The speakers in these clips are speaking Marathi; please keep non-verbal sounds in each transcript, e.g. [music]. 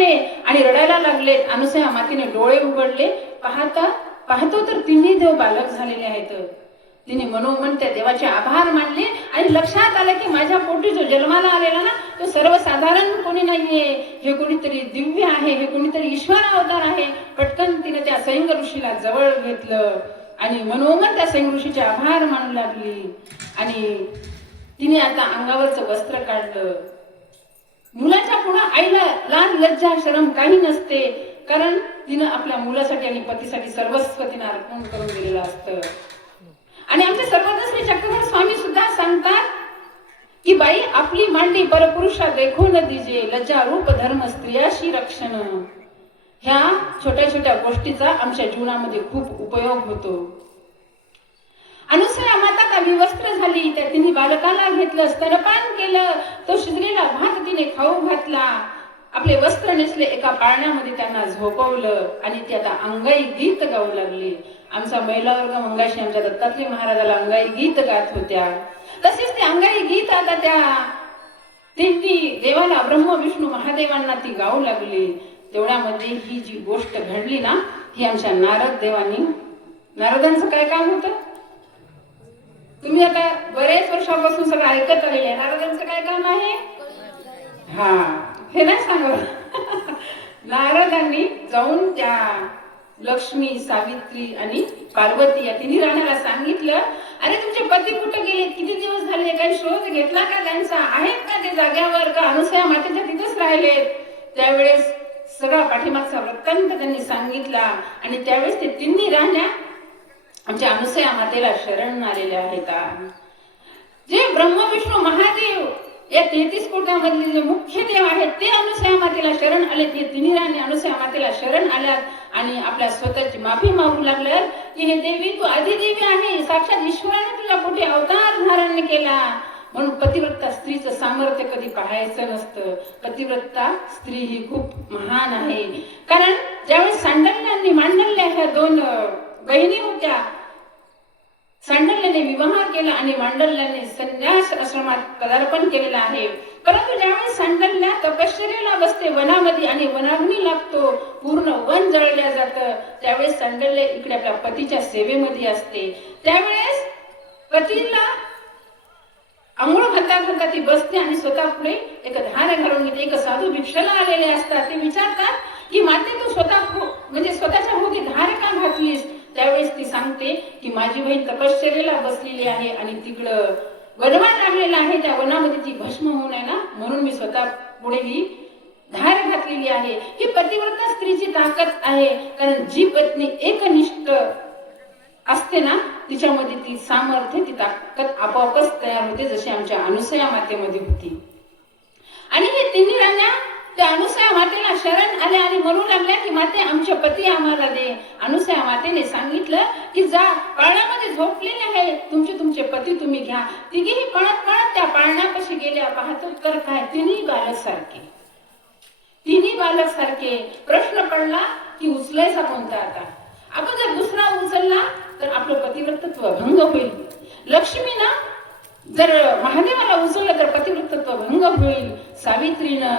आले आणि रडायला लागले. अनुसया मातीने डोळे उघडले. पाहता पाहतो तर तिन्ही देव बालक झालेले आहेत. तिने मनोमन त्या देवाचे आभार मानले आणि लक्षात आलं की माझ्या पोटी जो जन्माला आलेला ना तो सर्वसाधारण कोणी नाहीये. हे कोणीतरी दिव्य आहे हे कोणीतरी ईश्वर अवतार आहे. पटकन तिने त्या सैंग ऋषीला जवळ घेतलं आणि मनोमन त्या सैंग ऋषीचे आभार मानू लागली. आणि तिने आता अंगावरचं वस्त्र काढलं. मुलाच्या पुढे आईला लाज लज्जा शरम काही नसते. कारण तिनं आपल्या मुलासाठी आणि पतीसाठी सर्वस्व तिनं अर्पण करून दिलेलं असतं. आणि आमच्या सर्वदश्री चक्रधर स्वामी सुद्धा सांगतात की बाई आपली मांडी परपुरुषा देखो न दिजे. लज्जा रूप धर्म स्त्रियाशी रक्षण. ह्या छोट्या छोट्या गोष्टीचा आमच्या जीवनामध्ये खूप उपयोग होतो. अनुसया माता का विवस्त्र झाली त्या तिने बालकाला घेतलं स्तरपान केलं तो शिजलेला भात तिने खाऊ घातला. आपले वस्त्र नेसले एका पाळण्यामध्ये त्यांना झोपवलं आणि ती आता अंगाई गीत गाऊ लागली. आमचा महिला वर्ग मंगाशी आमच्या दत्तात्रय महाराजाला अंगाई गीत गात होत्या. तसेच ते अंगाई गीत आता त्या त्यांनी देवाला ब्रह्म विष्णू महादेवांना ती गाऊ लागली. तेवढ्यामध्ये ही जी गोष्ट घडली ना ही आमच्या नारद देवानी नारदांचं काय काम होतं? तुम्ही आता बरेच वर्षापासून सगळं ऐकत आलेले नारदांचं काय काम आहे? हा हे नाही सांगत. [laughs] नारदांनी जाऊन त्या लक्ष्मी सावित्री आणि पार्वती या तिन्ही राणाला सांगितलं अरे तुमचे पती कुठे गेले? किती दिवस झाले? काही शोध घेतला का त्यांचा? आहेत का ते जाग्यावर? का अनुसया मातेच्या तिथेच राहिलेत? त्यावेळेस सगळा पाठीमागचा वृत्तांत त्यांनी सांगितला आणि त्यावेळेस ते तिन्ही राहण्या आमच्या अनुसया मातेला शरण आलेले आहेत जे ब्रह्मविष्णू महादेव या तेहतीस कोटामधले जे मुख्य देव आहेत ते अनुसया मातेला शरण आले ते तिन्ही राणी अनुसया मातेला शरण आल्यात आणि आपल्या स्वतःची माफी मागू लागल्यात की हे देवी तू आदिदेवी आहे साक्षात ईश्वराने तुझ्या कुठे अवतार धारण केला? म्हणून पतिव्रता स्त्रीचं सामर्थ्य कधी पाहायचं नसतं. पतिव्रता स्त्री ही खूप महान आहे. कारण ज्यावेळेस सांडल्याने मांडल्या ह्या दोन बहिणी होत्या सांडल्याने विवाह केला आणि मांडल्याने संन्यास आश्रमात पदार्पण केलेला आहे. परंतु ज्यावेळेस सांडल्या तपश्चर्याला बसते वनामध्ये आणि वनाग्नी लागतो. पूर्ण वन जळल्या जातं. त्यावेळेस सांडल्य इकडे आपल्या पतीच्या सेवेमध्ये असते. त्यावेळेस पतीला आंघोळ घालता घालता ती बसते आणि स्वतः पुढे एक धार घालून घेते. एक साधू भिक्षाला आलेले असतात. ते विचारतात की माते तू स्वतः हो, म्हणजे स्वतःच्या भोवती धार का घातलीस? त्यावेळेस ती सांगते की माझी बहीण तपश्चर्याला बसलेली आहे आणि तिकडं वनवास राहिलेला आहे. त्या वनामध्ये ती भस्म होऊ नये ना? म्हणून मी स्वतः पुढे ही धार घातलेली आहे. ही पतिव्रता स्त्रीची ताकद आहे. कारण जी पत्नी एकनिष्ठ असते ना तिच्यामध्ये ती सामर्थ्य ती ताकद आपोआपच तयार होते जशी आमच्या अनुसया मातेमध्ये होती. आणि हे तिन्ही राण्या त्या अनुसया मातेला शरण आल्या आणि म्हणू लागल्या की माते आमचे पती आम्हाला दे. अनुसया मातेने सांगितलं की जा पाळण्यामध्ये झोपलेले आहे. तुमचे तुमचे पती तुम्ही घ्या. तिघेही पळत पळत त्या पाळण्यापाशी गेल्या. पाहतो तर काय? तिन्ही बालसारखे. तिन्ही बालसारखे. प्रश्न पडला की उचलायचा कोणता आता? आपण जर दुसरा उचलला तर आपलं पतिव्रतत्व भंग होईल. लक्ष्मी ना जर महादेवाला उचललं तर पतिव्रतत्व भंग होईल. सावित्रीनं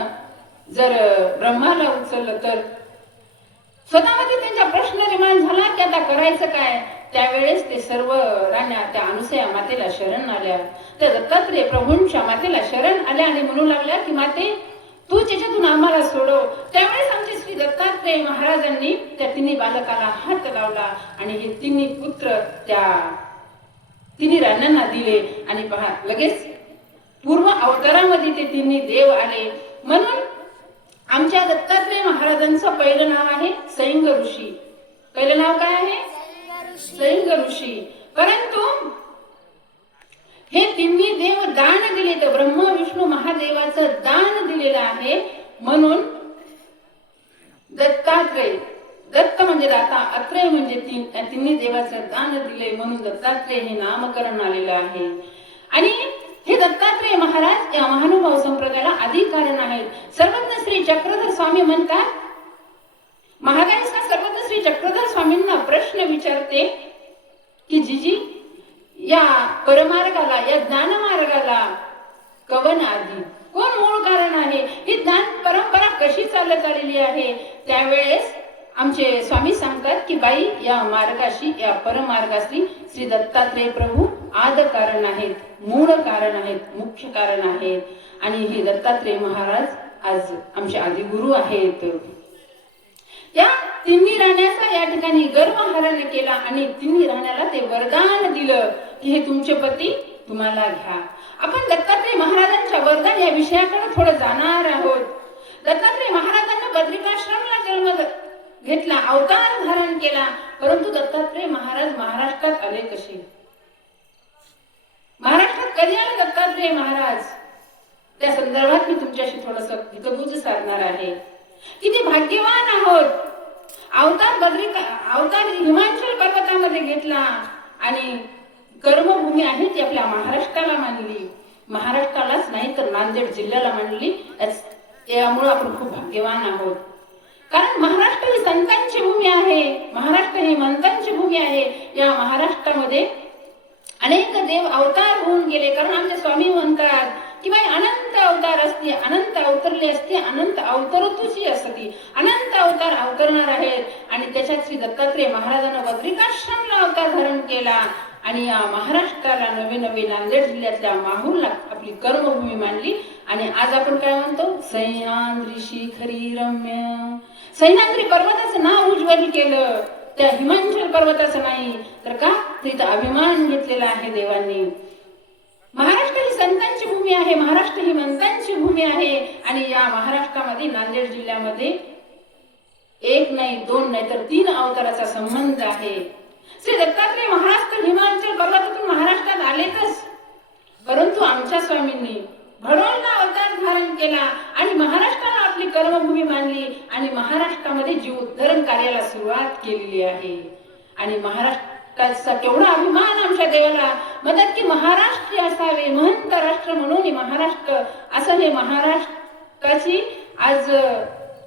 जर ब्रह्माला उचललं तर? स्वतःमध्ये त्यांचा प्रश्न निर्माण झाला की आता करायचं काय? त्यावेळेस ते सर्व राण्या त्या अनुसया मातेला शरण आल्या. त्या दत्तात्रय प्रभूंच्या मातेला शरण आल्या आणि म्हणू लागल्या की माते तू त्याच्यातून आम्हाला सोडव. त्यावेळेस आमचे श्री दत्तात्रय महाराजांनी त्या तिन्ही बालकाला हात लावला आणि हे तिन्ही पुत्र त्या तिन्ही राण्यांना दिले. आणि पहा लगेच पूर्व अवतारामध्ये ते तिन्ही देव आले. म्हणून आमच्या दत्तात्रय महाराजांचं पहिलं नाव आहे सैंग ऋषी. पहिलं नाव काय आहे? सैंग ऋषी. परंतु हे तिन्ही देव दान दिले तर ब्रह्म विष्णू महादेवाचं दान दिलेलं आहे म्हणून दत्तात्रय. दत्त म्हणजे दाता अत्रय म्हणजे तिन्ही देवाचं दान दिले म्हणून दत्तात्रय हे नामकरण आलेलं आहे. आणि हे दत्तात्रय महाराज या महानुभाव संप्रदायाला अधिक कारण आहेत. सर्वज्ञ श्री चक्रधर स्वामी म्हणतात महागाईस सर्वज्ञ श्री चक्रधर स्वामींना प्रश्न विचारते की जिजी या परमार्गाला या ज्ञानमार्गाला कवन आधी? कोण मूळ कारण आहे? ही ज्ञान परंपरा कशी चालत आलेली आहे? त्यावेळेस आमचे स्वामी सांगतात की बाई या मार्गाशी या परमार्गाशी श्री दत्तात्रय प्रभू आद कारण आहेत मूळ कारण आहेत मुख्य कारण आहेत. आणि हे दत्तात्रय महाराज आज आमचे आदिगुरु आहेत. या तिन्ही राण्याचा या ठिकाणी गर्वहरण केला आणि तिन्ही राण्याला ते वरदान दिलं की हे तुमचे पती तुम्हाला घ्या. आपण दत्तात्रय महाराजांच्या वरदान या विषयाकडे थोडं जाणार आहोत. दत्तात्रय महाराजांना बद्रिकाश्रमला जन्म घेतला अवतार धारण केला. परंतु दत्तात्रय महाराज महाराष्ट्रात आले कसे? महाराष्ट्रात कधी आले दत्तात्रय महाराज? त्या संदर्भात मी तुमच्याशी थोडस हितगुज साधणार आहे. किती भाग्यवान आहोत. अवतार बद्रिका अवतार हिमाचल पर्वतामध्ये घेतला आणि कर्मभूमी आहे ती आपल्या महाराष्ट्राला मानली. महाराष्ट्रालाच नाही तर नांदेड जिल्ह्याला मानली. यामुळे आपण खूप भाग्यवान आहोत. कारण महाराष्ट्र ही संतांची भूमी आहे. महाराष्ट्र ही मंतांची भूमी आहे. या महाराष्ट्रामध्ये अनेक देव अवतार होऊन गेले. कारण आमचे स्वामी म्हणतात की बाई अनंत अवतार असते अनंत अवतरले असते अनंत अवतर तुझी असते. अनंत अवतार अवतरणार आहेत. आणि त्याच्यात श्री दत्तात्रय महाराजांना बद्रिकाश्रमला अवतार धारण केला. आणि या महाराष्ट्राला नवे नवे नांदेड जिल्ह्यातल्या माहूरला आपली कर्मभूमी मानली. आणि आज आपण काय म्हणतो? सह्याद्री शिखरी रम्य. सह्याद्री पर्वताचं नाव उज्ज्वल केलं. त्या हिमांचल पर्वताचं नाही. तर का? तिथं अभिमान घेतलेला आहे देवांनी. महाराष्ट्र ही संतांची भूमी आहे. महाराष्ट्र ही मंतांची भूमी आहे. आणि या महाराष्ट्रामध्ये नांदेड जिल्ह्यामध्ये एक नाही दोन नाही तर तीन अवताराचा संबंध आहे. श्री दत्तात्रय महाराष्ट्र हिमांचल हिमाचल पर्वतातून महाराष्ट्रात आलेतच. परंतु आमच्या स्वामींनी भडोलला अवतार धारण केला आणि महाराष्ट्राला आपली कर्मभूमी मानली आणि महाराष्ट्रामध्ये जीव उद्धरण कार्याला सुरुवात केलेली आहे. आणि महाराष्ट्राचा केवढा अभिमान आमच्या देवाला मदत की महाराष्ट्र असावे महंत राष्ट्र म्हणून महाराष्ट्र असं हे महाराष्ट्राची आज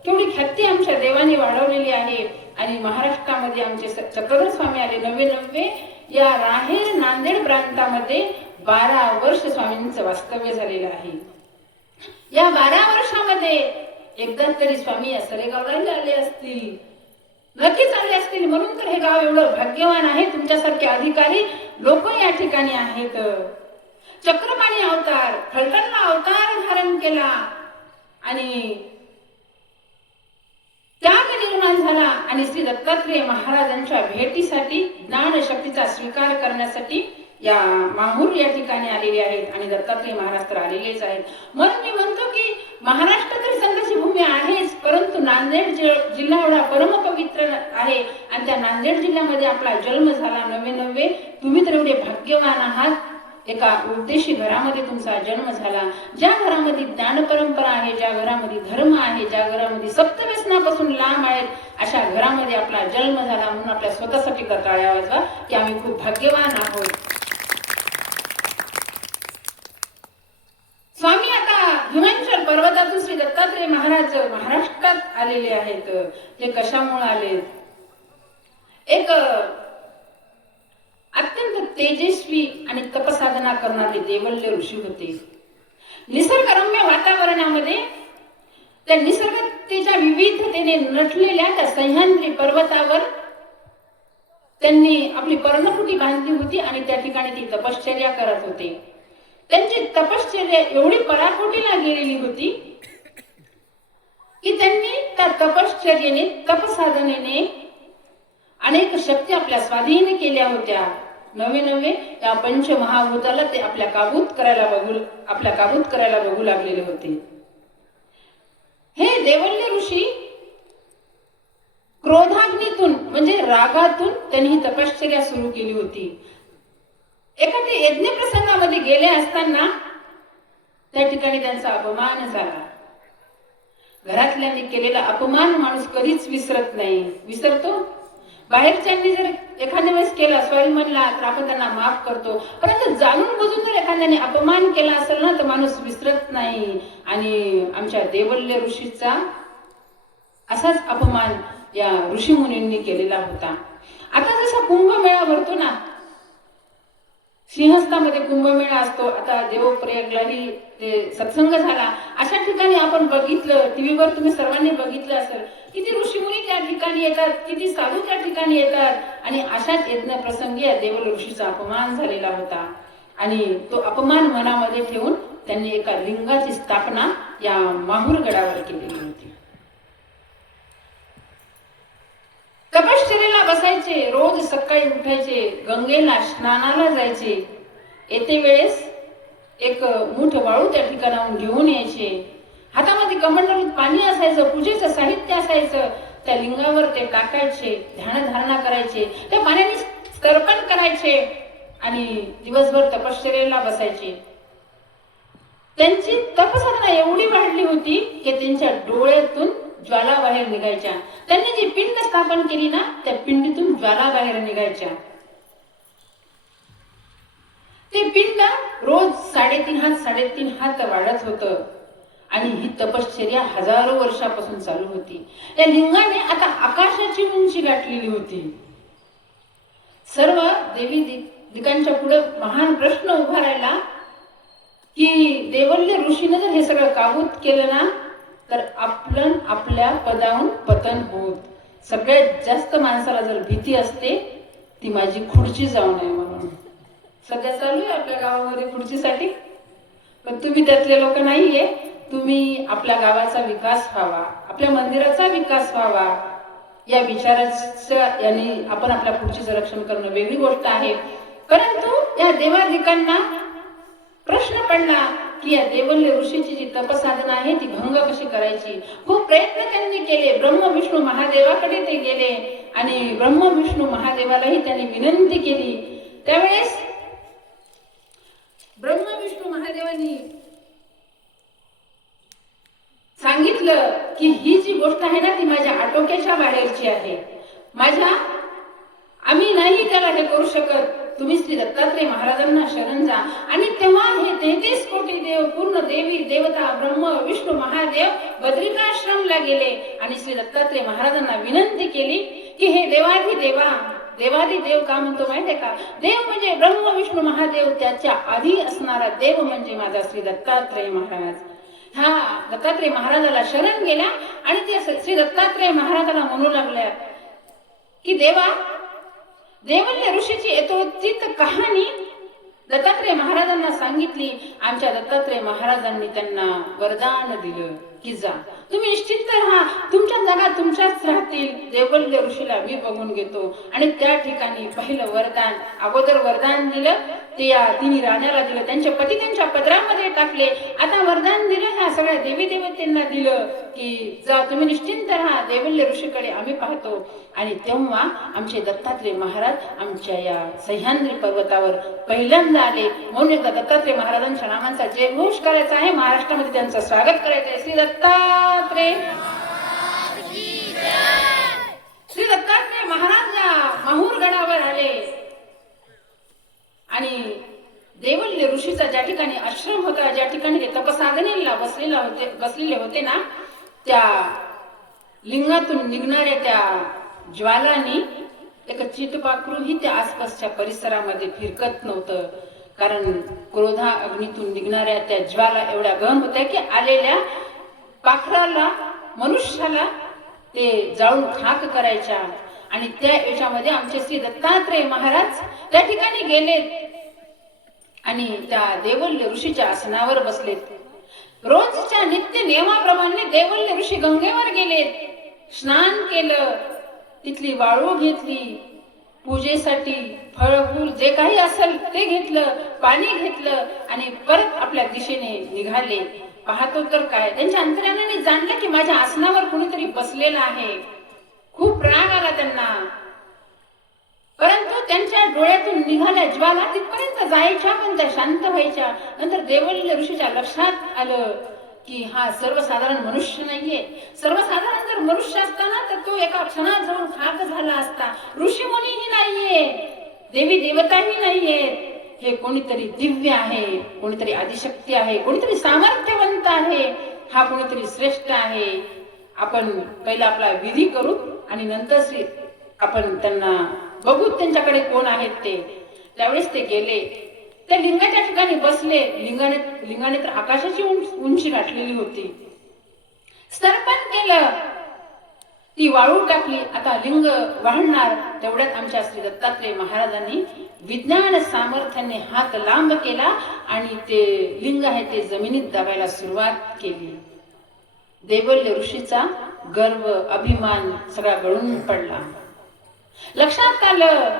केवढी ख्याती आमच्या देवाने वाढवलेली आहे. आणि महाराष्ट्रामध्ये आमचे चक्रधर स्वामी आले नवे नवे या राहेर नांदेड प्रांतामध्ये बारा वर्ष स्वामींचं वास्तव्य झालेलं आहे. या बारा वर्षामध्ये एकदा तरी स्वामी या सरेगावलाही आले असतील. नक्कीच आले असतील. म्हणून तर हे गाव एवढं भाग्यवान आहे. तुमच्यासारखे अधिकारी लोक या ठिकाणी आहेत. चक्रपाणी अवतार फलटणला अवतार धारण केला. आणि त्याग निर्माण झाला. आणि श्री दत्तात्रेय महाराजांच्या भेटीसाठी ज्ञान शक्तीचा स्वीकार करण्यासाठी या माहूर या ठिकाणी आलेले आहेत आणि दत्तात्रेय महाराज तर आलेलेच आहेत. म्हणून मी म्हणतो की महाराष्ट्र तरी संघाची भूमी आहेच परंतु नांदेड जिल्हा एवढा परमपवित्र आहे आणि त्या नांदेड जिल्ह्यामध्ये आपला जन्म झाला नवे नव्हे तुम्ही तर एवढे भाग्यवान आहात. एका उद्देशी घरामध्ये तुमचा जन्म झाला. ज्या घरामध्ये ज्ञान परंपरा आहे ज्या घरामध्ये धर्म आहे ज्या घरामध्ये सप्तव्यसनापासून लांब आहेत अशा घरामध्ये आपला जन्म झाला म्हणून आपल्या स्वतःसाठी टाळ्या वाजवा की आम्ही खूप भाग्यवान आहोत स्वामी आता हिमाचल पर्वतातून श्री महाराज महाराष्ट्रात आलेले आहेत. ते कशामुळे आले एक अत्यंत तेजस्वी आणि तपसाधना करणारे देवल्य ऋषी होते. निसर्गरम्य वातावरणामध्ये त्या निसर्गतेच्या विविधतेने नटलेल्या त्या सह्याद्री पर्वतावर त्यांनी आपली पर्णकुटी बांधली होती आणि त्या ठिकाणी ती तपश्चर्या करत होते. त्यांची तपश्चर्या एवढी पराकोटीला गेलेली होती की त्यांनी त्या तपश्चर्येने तपसाधनेने अनेक शक्ती आपल्या स्वाधीन केल्या होत्या. नवे नवे या पंचमहाभूताला ते आपल्या काबूत करायला बघू आपल्या काबूत करायला बघू लागलेले होते. हे देवल्य ऋषी क्रोधाग्नीतून म्हणजे रागातून त्यांनी ही तपश्चर्या सुरू केली होती. एखाद्या यज्ञ प्रसंगामध्ये गेले असताना त्या ठिकाणी त्यांचा अपमान झाला. घरातल्यांनी केलेला अपमान माणूस कधीच विसरत नाही. विसरतो? बाहेरच्यांनी जर एखाद्या वेळेस केला स्वयं म्हणला तर आपण त्यांना माफ करतो. परंतु जाणून बुजून जर एखाद्याने अपमान केला असेल ना तर माणूस विसरत नाही. आणि आमच्या देवल्य ऋषीचा असाच अपमान या ऋषी मुनींनी केलेला होता. आता जसा कुंभमेळा भरतो ना सिंहस्थामध्ये कुंभमेळा असतो. आता देवप्रयागलाही ते सत्संग झाला. अशा ठिकाणी आपण बघितलं टीव्हीवर तुम्ही सर्वांनी बघितलं असेल किती ऋषीमुनी त्या ठिकाणी येतात किती साधू त्या ठिकाणी येतात आणि अशाच यज्ञ प्रसंगी या देव ऋषीचा अपमान झालेला होता. आणि तो अपमान मनामध्ये ठेवून त्यांनी एका लिंगाची स्थापना या माहूर गडावर केलेली तपश्चरेला बसायचे. रोज सकाळी उठायचे. गंगेला स्नानाला जायचे. येते वेळेस एक मुठ वाळू त्या ठिकाणाहून घेऊन यायचे. हातामध्ये कमंडलीत पाणी असायचं पूजेचं साहित्य असायचं. त्या लिंगावर ते टाकायचे ध्यानधारणा करायचे. त्या पाण्याने तर्पण करायचे आणि दिवसभर तपश्चर्याला बसायचे. त्यांची तपसाधना एवढी वाढली होती की त्यांच्या डोळ्यातून ज्वाला बाहेर निघायच्या. त्यांनी जी पिंड स्थापन केली ना त्या पिंडीतून ज्वाला बाहेर निघायच्या. ते पिंड रोज साडेतीन हात साडेतीन हात वाढत होत. आणि ही तपश्चर्या हजारो वर्षापासून चालू होती. या लिंगाने आता आकाशाची उंची गाठलेली होती. सर्व देवी दिकांच्या पुढे महान प्रश्न उभा राहिला की देवल्य ऋषीने जर हे सगळं काबूत केलं ना तर आपण आपल्या पदाहून पतन होत सगळ्यात जास्त माणसाला जर भीती असते ती माझी खुर्ची जाऊ नये म्हणून. सध्या चालू आहे आपल्या गावामध्ये खुर्चीसाठी. पण तुम्ही त्यातले लोक नाहीये. तुम्ही आपल्या गावाचा विकास व्हावा आपल्या मंदिराचा विकास व्हावा. या विचाराच्या याने आपण आपल्या खुर्चीचं रक्षण करणं वेगळी गोष्ट आहे. परंतु या देवाधिकांना प्रश्न पडला की या देवल्य ऋषीची जी तपसाधना आहे ती भंग कशी करायची? खूप प्रयत्न त्यांनी केले. ब्रह्म विष्णू महादेवाकडे ते गेले आणि ब्रह्म विष्णू महादेवालाही त्यांनी विनंती केली. त्यावेळेस ब्रह्म विष्णू महादेवांनी सांगितलं की ही जी गोष्ट आहे ना ती माझ्या आटोक्याच्या बाहेरची आहे. माझ्या आम्ही नाही त्याला हे करू शकत. तुम्ही श्री दत्तात्रय महाराजांना शरण जा. आणि तेव्हा हे तेहतीस कोटी देव पूर्ण देवी देवता ब्रह्म विष्णू महादेव बद्रिकाश्रमला गेले. आणि श्री दत्तात्रय महाराजांना विनंती केली की हे देवाधी देवा देवादी देव का म्हणतो माहितीये का? देव म्हणजे ब्रह्म विष्णू महादेव त्याच्या आधी असणारा देव म्हणजे माझा श्री दत्तात्रय महाराज. हा दत्तात्रय महाराजाला शरण गेल्या आणि त्या श्री दत्तात्रय महाराजाला म्हणू लागल्या की देवा देवल्य ऋषीची यथोचित कहाणी दत्तात्रय महाराजांना सांगितली. आमच्या दत्तात्रय महाराजांनी त्यांना वरदान दिलं. की जा. तुम्ही निश्चित राहा. तुमच्या जागा तुमच्याच राहतील. देवल्य ऋषीला मी बघून घेतो. आणि त्या ठिकाणी पहिलं वरदान. अगोदर वरदान दिलं. ते या तिने राजाला दिलं. त्यांचे पती त्यांच्या पदरामध्ये टाकले. आता वरदान दिलं. ह्या सगळ्या देवी देवतेंना दिलं की जा तुम्ही निश्चिंत राहा. देवल्य ऋषीकडे आम्ही पाहतो. आणि तेव्हा आमचे दत्तात्रय महाराज आमच्या या सह्याद्री पर्वतावर पहिल्यांदा आले. म्हणून एकदा दत्तात्रय महाराजांच्या नामांचा जयघोष करायचा आहे. महाराष्ट्रामध्ये त्यांचं स्वागत करायचं आहे श्री दत्तात्रय श्री दत्तात्रय महाराज या माहूर गडावर आले. आणि देवल्य ऋषीचा ज्या ठिकाणी आश्रम होता ज्या ठिकाणी ते तपसाधनेला बसलेला होते बसलेले होते ना त्या लिंगातून निघणाऱ्या त्या ज्वालानी एक चितपाखरूही त्या आसपासच्या परिसरामध्ये फिरकत नव्हतं. कारण क्रोधा अग्नीतून निघणाऱ्या त्या ज्वाला एवढ्या गहन होत्या की आलेल्या पाखराला मनुष्याला ते जाळून खाक करायच्या. आणि त्या याच्यामध्ये आमचे श्री दत्तात्रय महाराज त्या ठिकाणी गेलेत आणि त्या देवल्य ऋषीच्या आसनावर बसलेत. रोजच्या नित्य नियमाप्रमाणे देवल्य ऋषी गंगेवर गेलेत स्नान केलं तिथली वाळू घेतली पूजेसाठी फळ फूल जे काही असेल ते घेतलं पाणी घेतलं आणि परत आपल्या दिशेने निघाले. पाहतो तर काय? त्यांच्या अंतराने जाणलं की माझ्या आसनावर कुणीतरी बसलेला आहे. खूप राग आला त्यांना. परंतु त्यांच्या डोळ्यातून निघाल्या ज्वाला तिथपर्यंत जायच्या पण त्या शांत व्हायच्या. नंतर देवल्य ऋषीच्या लक्षात आलं की हा सर्वसाधारण मनुष्य नाहीये. सर्वसाधारण जर मनुष्य असताना तर तो एका क्षणात जाऊन खाक झाला असता. ऋषी मुनीही नाहीये. देवी देवताही नाहीयेत. हे कोणीतरी दिव्य आहे कोणीतरी आदिशक्ती आहे कोणीतरी सामर्थ्यवंत आहे हा कोणीतरी श्रेष्ठ आहे. आपण पहिला आपला विधी करू आणि नंतर श्री आपण त्यांना बघू त्यांच्याकडे कोण आहेत ते. त्यावेळेस ते गेले. त्या लिंगाच्या ठिकाणी बसले. लिंगाने लिंगाने तर आकाशाची उंची गाठलेली होती. स्तर्पण केलं. ती वाळू टाकली. आता लिंग वाढणार. तेवढ्यात आमच्या श्री दत्तात्रय महाराजांनी विज्ञान सामर्थ्याने हात लांब केला आणि ते लिंग आहे ते जमिनीत दाबायला सुरुवात केली. देवल्य ऋषीचा गर्व अभिमान सगळा गळून पडला. लक्षात आलं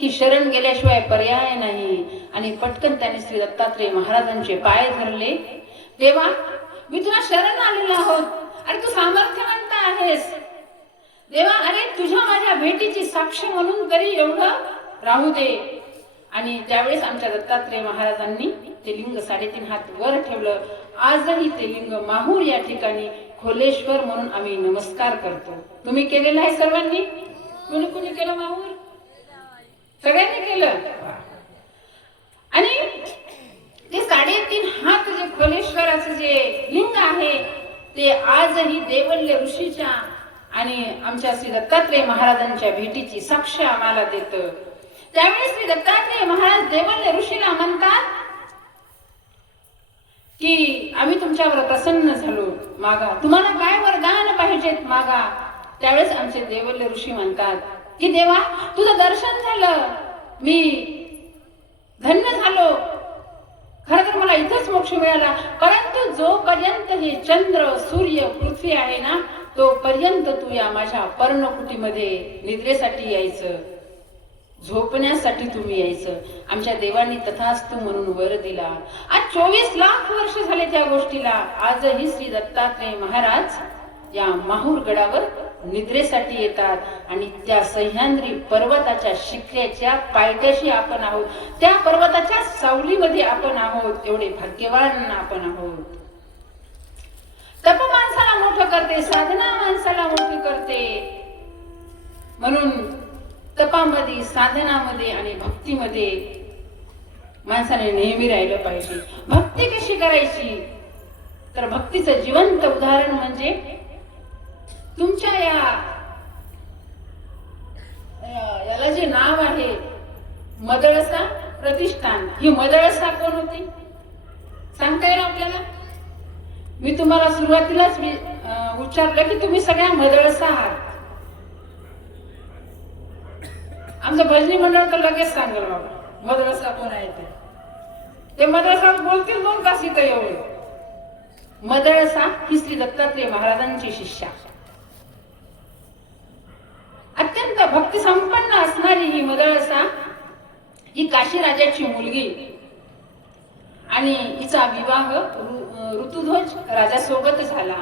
की शरण गेल्याशिवाय पर्याय नाही आणि पटकन त्याने श्री दत्तात्रय महाराजांचे पाय धरले. देवा मी तुला शरण आलेलो आहोत. अरे तू सामर्थ्यवंत आहेस. देवा अरे तुझ्या माझ्या भेटीची साक्ष म्हणून तरी एवढं? राहू दे. आणि त्यावेळेस आमच्या दत्तात्रय महाराजांनी ते लिंग साडेतीन हात वर ठेवलं आजही ते लिंग माहूर या ठिकाणी खोलेश्वर म्हणून आम्ही नमस्कार करतो. तुम्ही केलेलं आहे सर्वांनी? कोणी कोणी केलं माहूर? सगळ्यांनी केलं? आणि ते साडेतीन हात जे खोलेश्वराचं जे लिंग आहे ते आजही देवल्य ऋषीच्या आणि आमच्या श्री दत्तात्रय महाराजांच्या भेटीची साक्ष आम्हाला देतं. त्यावेळेस श्री दत्तात्रय महाराज देवल्य ऋषीला म्हणतात की आम्ही तुमच्यावर प्रसन्न झालो मागा. तुम्हाला काय वरदान पाहिजेत मागा? त्यावेळेस आमचे देवल्य ऋषी म्हणतात की देवा तुझं दर्शन झालं. मी धन्य झालो. खर तर मला इथंच मोक्ष मिळाला. परंतु जोपर्यंत हे चंद्र सूर्य पृथ्वी आहे ना तोपर्यंत तू या माझ्या पर्णकुटीमध्ये निद्रेसाठी यायचं. झोपण्यासाठी तुम्ही यायचं. आमच्या देवांनी तथास्तु म्हणून वर दिला. आज चोवीस लाख वर्ष झाले त्या गोष्टीला. आजही श्री दत्तात्रय महाराज या माहूर गडावर निद्रेसाठी येतात. आणि त्या सह्याद्री पर्वताच्या शिखऱ्याच्या पायथ्याशी आपण आहोत. त्या पर्वताच्या सावलीमध्ये आपण आहोत. एवढे भाग्यवान आपण आहोत. तप माणसाला मोठं करते साधना माणसाला मोठी करते. म्हणून तपामध्ये साधनामध्ये आणि भक्तीमध्ये माणसाने नेहमी राहिलं पाहिजे. भक्ती कशी करायची? तर भक्तीचं जिवंत उदाहरण म्हणजे तुमच्या या याला जे नाव आहे मदळसा प्रतिष्ठान. ही मदळसा कोण होती? सांगता येईल आपल्याला? मी तुम्हाला सुरुवातीलाच मी उच्चारलं विचारलं की तुम्ही सगळ्या मदळसा आहात. आमचं भजनी मंडळ तर लगेच सांगेल बाबा. मदरसा कोण आहे ते? ते मदरसा बोलतील दोन तास इथं एवढे मदरसा ही श्री दत्तात्रय महाराजांची शिष्या. अत्यंत भक्ती संपन्न असणारी ही मदरसा ही काशी राजाची मुलगी आणि हिचा विवाह ऋतुध्वज राजासोबत झाला.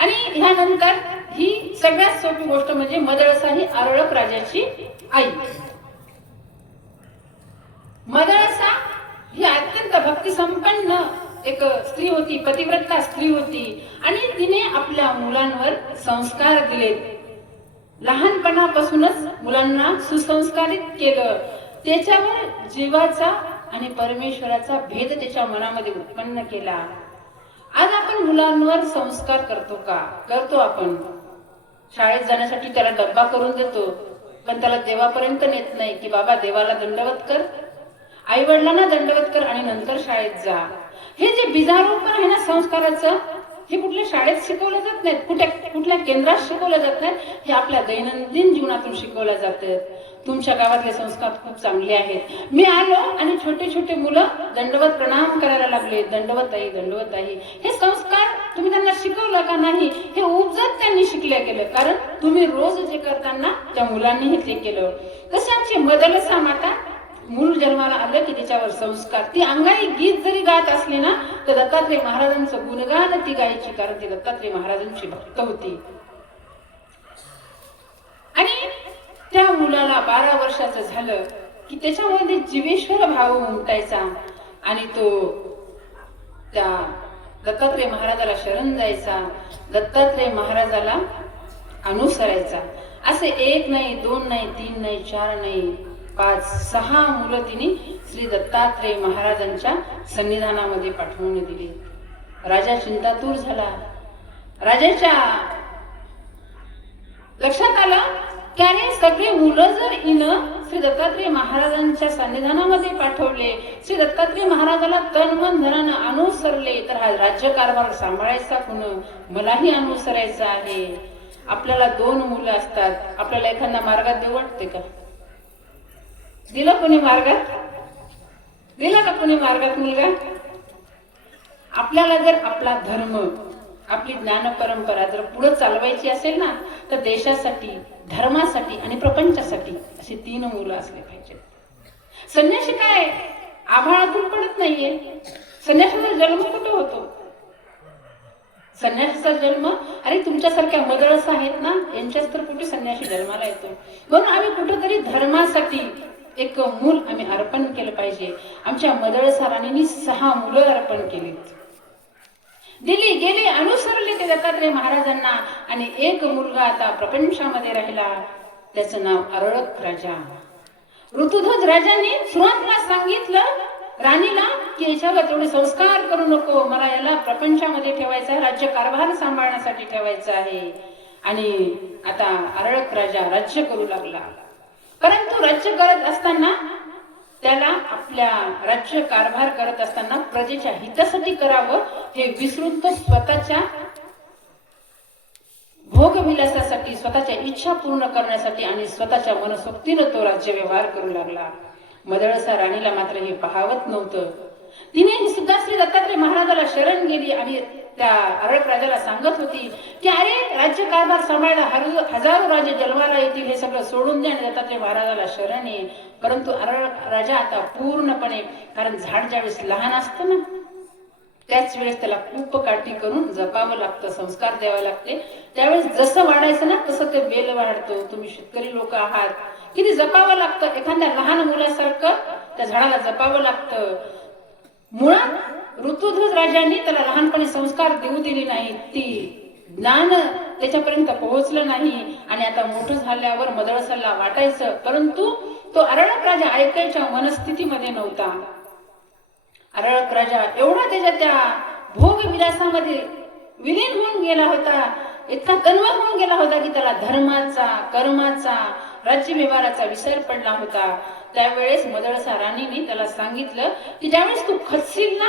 आणि ह्यानंतर ही सगळ्यात सोपी गोष्ट म्हणजे मदळसा ही आरळक राजाची आई. मदळसा ही अत्यंत भक्ती संपन्न एक स्त्री होती पतिव्रता स्त्री होती आणि तिने आपल्या मुलांवर संस्कार दिले. लहानपणापासूनच मुलांना सुसंस्कारित केलं. त्याच्यावर जीवाचा आणि परमेश्वराचा भेद त्याच्या मनामध्ये उत्पन्न केला. आज आपण मुलांवर संस्कार करतो का? करतो आपण. शाळेत जाण्यासाठी त्याला डब्बा करून देतो. पण त्याला देवापर्यंत नेत नाही की बाबा देवाला दंडवत कर. आई वडिलांना दंडवत कर आणि नंतर शाळेत जा. हे जे बिजारोपण आहे ना संस्काराचं हे कुठल्या शाळेत शिकवलं जात नाहीत. कुठल्या कुठल्या केंद्रात शिकवलं जात नाहीत. हे आपल्या दैनंदिन जीवनातून शिकवलं जातं. तुमच्या गावातले संस्कार खूप चांगले आहेत. मी आलो आणि छोटे छोटे मुलं दंडवत प्रणाम करायला लागले. दंडवत आई दंडवत आई हे संस्कार तुम्ही त्यांना शिकवलं का नाही हे उपजत त्यांनी शिकल्या गेलं. कारण तुम्ही रोज जे करताना त्या मुलांनीही ते केलं. तसे आमची मदलसा माता मूळ जन्माला आलं की त्याच्यावर संस्कार. ती अंगाई गीत जरी गात असली ना तर दत्तात्रय महाराजांचं गुणगान ती गायची. कारण ती दत्तात्रय महाराजांची भक्त होती आणि त्या मुलाला बारा वर्षाचं झालं की त्याच्यामध्ये जीवेश्वर भाव उमटायचा आणि तो त्या दत्तात्रय महाराजाला शरण जायचा दत्तात्रय महाराजाला अनुसरायचा. असे एक नाही दोन नाही तीन नाही चार नाही पाच सहा मुलं तिने श्री दत्तात्रय महाराजांच्या संविधानामध्ये पाठवून दिली. राजा चिंतातूर झाला. राजाच्या लक्षात आलं त्याने सगळे मुलं जर हिनं श्री दत्तात्रय महाराजांच्या सन्निधानामध्ये पाठवले. श्री दत्तात्रय महाराजाला तन मन धनानं अनुसरले तर हा राज्यकारभार सांभाळायचा कुण? मलाही अनुसरायचा आहे. आपल्याला दोन मुलं असतात. आपल्याला एखादा मार्गात देऊ वाटते का? दिलं कोणी मार्गात? दिला का कोणी मार्गात मुलगा? आपल्याला जर आपला धर्म आपली ज्ञान परंपरा जर पुढे चालवायची असेल ना तर देशासाठी धर्मासाठी आणि प्रपंचासाठी अशी तीन मुलं असले पाहिजेत. संन्यासी काय? आभाळातून पडत नाहीये. संन्यासाचा जन्म कुठं होतो? संन्यासाचा जन्म अरे तुमच्यासारख्या मदळस आहेत ना यांच्याच तर कुठे संन्याशी जन्माला येतो. म्हणून आम्ही कुठंतरी धर्मासाठी एक मूल आम्ही अर्पण केलं पाहिजे. आमच्या मदळसाराणींनी सहा मुलं अर्पण केलीत. दिली गेली अनुसरले ते दत्तात्रय महाराजांना. आणि एक मुलगा आता प्रपंचामध्ये राहिला. त्याचं नाव अरळक राजा. ऋतुध्वज राजांनी सुरुवातीला सांगितलं राणीला की याच्यावर तेवढे संस्कार करू नको मला याला प्रपंचामध्ये ठेवायचा आहे राज्य कारभार सांभाळण्यासाठी ठेवायचं आहे. आणि आता अरळक राजा राज्य करू लागला. परंतु राज्य करत असताना त्याला आपल्या राज्य कारभार करत असताना प्रजेच्या हितासाठी करावं हे विसरून तो स्वतःच्या भोगविलासासाठी स्वतःच्या इच्छा पूर्ण करण्यासाठी आणि स्वतःच्या मनसोक्तीनं तो राज्य व्यवहार करू लागला. मदळसा राणीला मात्र हे पाहावत नव्हतं. तिने सुद्धा श्री दत्तात्रय महाराजाला शरण गेली आणि त्या आरळ राजाला सांगत होती की अरे राज्य कारभार सांभाळला हर- हजारो राजे जन्माला येतील हे सगळं सोडून द्या आणि दत्तात्रय महाराजाला शरण ये परंतु आरळ राजा आता पूर्णपणे कारण झाड ज्यावेळेस लहान असतं ना त्याच वेळेस त्याला खूप काठी करून जपावं लागतं संस्कार द्यावे लागते. त्यावेळेस जसं वाढायचं ना तसं ते बेल वाढतो. तुम्ही शेतकरी लोक आहात. किती जपावं लागतं. एखाद्या लहान मुलासारखं त्या झाडाला जपावं लागतं. मुळात ऋतुध्वज राजांनी त्याला लहानपणी संस्कार देऊ दिले नाही ती ज्ञान त्याच्यापर्यंत पोहोचलं नाही आणि आता मोठं झाल्यावर मदळसल्ला वाटायचं परंतु तो अरळक राजा ऐकायच्या मनस्थितीमध्ये नव्हता. अरळक राजा एवढा त्याच्या त्या भोग विलासामध्ये विलीन होऊन गेला होता इतका तन्मय होऊन गेला होता की त्याला धर्माचा कर्माचा राज्य व्यवहाराचा विसर पडला होता. त्यावेळेस मदळसा राणीने त्याला सांगितलं की ज्यावेळेस तू खचशील ना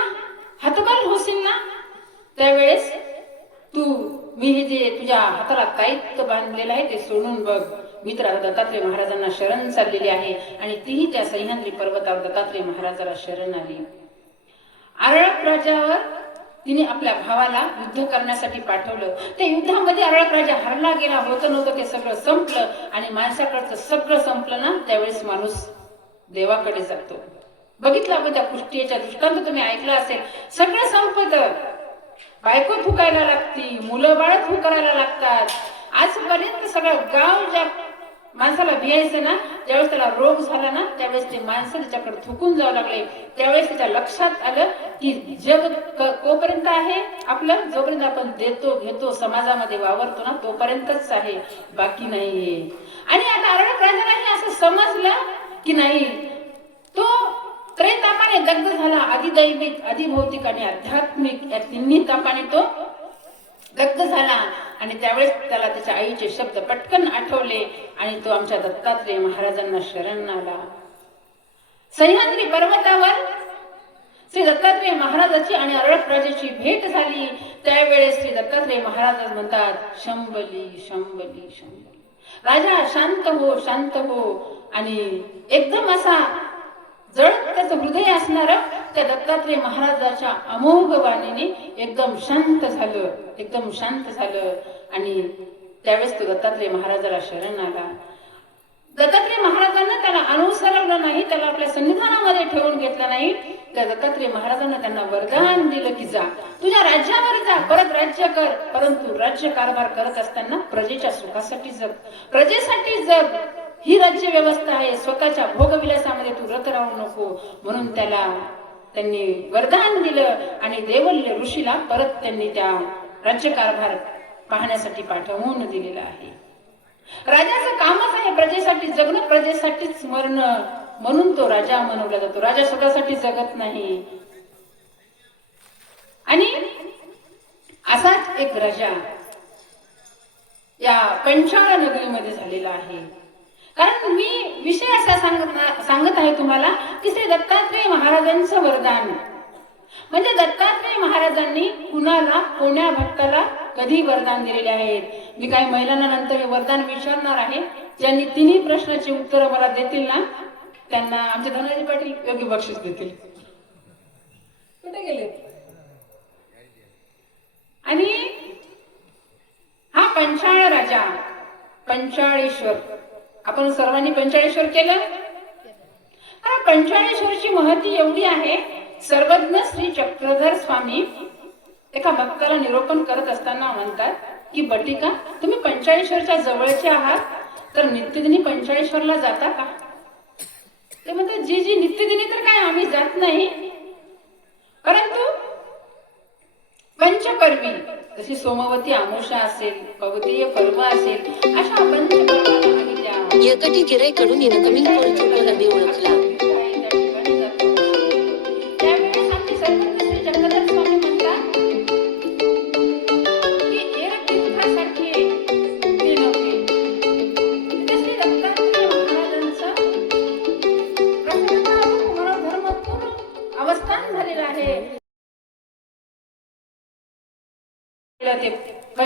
हातोकाल होशील ना? त्यावेळेस तू मी हे जे तुझ्या हाताला कायित बांधलेलं आहे ते सोडून बघ. मी तर दत्तात्रय महाराजांना शरण चाललेली आहे आणि तीही त्या सह्याद्री पर्वतावर दत्तात्रय महाराजाला शरण आली. आरळक राजावर तिने आपल्या भावाला युद्ध करण्यासाठी पाठवलं. त्या युद्धामध्ये आरळक राजा हरला गेला होतं नव्हतं ते सगळं संपलं आणि माणसाकडचं सगळं संपलं ना त्यावेळेस माणूस देवाकडे जातो. बघितला आपण त्या कुष्टीचा दृष्टांत तुम्ही ऐकलं असेल. सगळं संपत. बायको थुकायला लागती मुलं बाळ फुकायला लागतात. आजपर्यंत सगळं गाव ज्या माणसाला भियायचं ना ज्यावेळेस त्याला रोग झाला ना त्यावेळेस ते माणसं त्याच्याकडे थुकून जावं लागले. त्यावेळेस त्याच्या लक्षात आलं की जग क- कोपर्यंत आहे आपलं? जोपर्यंत आपण देतो घेतो समाजामध्ये वावरतो ना तोपर्यंतच आहे. बाकी नाहीये. आणि आता अरळक राजालाही असं समजलं की नाही तो त्रैतापाने दग्ध झाला अधिदैविक अधिभौतिक आणि आध्यात्मिक या तिन्ही तापाने तो दग्ध झाला. आणि त्यावेळेस त्याला त्याच्या आईचे शब्द पटकन आठवले आणि तो आमच्या दत्तात्रय महाराजांना शरण आला. सह्याद्री पर्वतावर श्री दत्तात्रय महाराजाची आणि अरळक राजाची भेट झाली. त्यावेळेस श्री दत्तात्रय महाराज म्हणतात शंभली शंभली शंभली राजा शांत हो शांत हो. आणि एकदम असा जळत त्याचं हृदय असणार त्या दत्तात्रय महाराजाच्या अमोघ वाणीने एकदम शांत झालं एकदम शांत झालं. आणि त्यावेळेस तो दत्तात्रय महाराजाला शरण आला. दत्तात्रय महाराजांना त्याला अनुसरवलं नाही त्याला आपल्या संविधानामध्ये ठेवून घेतलं नाही. त्या दत्तात्रय महाराजांना त्यांना वरदान दिलं की जा तुझ्या राज्यावर जा परत राज्य कर. परंतु राज्य कारभार करत असताना प्रजेच्या सुखासाठी जग. प्रजेसाठी जग. ही राज्य व्यवस्था आहे. स्वतःच्या भोगविलासामध्ये तू रत राहू नको. म्हणून त्याला त्यांनी वरदान दिलं आणि देवल्य ऋषीला परत त्यांनी त्या राज्यकारभार पाहण्यासाठी पाठवून दिलेलं आहे. राजाचं कामच आहे प्रजेसाठी जगणं प्रजेसाठीच मरणं. म्हणून तो राजा म्हणवला जातो. राजा स्वतःसाठी जगत नाही. आणि असाच एक राजा या पंचाळ नगरीमध्ये झालेला आहे. कारण मी विषय असा सांगत सांगत आहे तुम्हाला की श्री दत्तात्रय महाराजांचं वरदान. म्हणजे दत्तात्रय महाराजांनी कुणाला कोण्या भक्ताला कधी वरदान दिलेले आहेत? मी काही महिलांना नंतर हे वरदान विचारणार आहे. ज्यांनी तिन्ही प्रश्नाची उत्तरं मला देतील ना त्यांना आमचे धनाजी पाटील योग्य बक्षीस देतील. कुठे गेले? आणि हा पंचाळ राजा पंचाळेश्वर. आपण सर्वांनी पंचाळेश्वर केलं? हा पंचाळेश्वरची महती एवढी आहे सर्वज्ञ श्री चक्रधर स्वामी एका भक्ताला निरोपण करत असताना म्हणतात की बटिका तुम्ही पंचाळेश्वरच्या जवळचे आहात तर नित्यदिनी पंचाळेश्वरला जाता का? ते म्हणतात जी जी नित्यदिनी तर काय आम्ही जात नाही. परंतु पंचपर्वी जशी सोमवती आमुषा असेल कवतीय पर्व असेल अशा पंचपर्वाला आम्ही त्या एकटी गिराईकडून इनकमिंग कॉल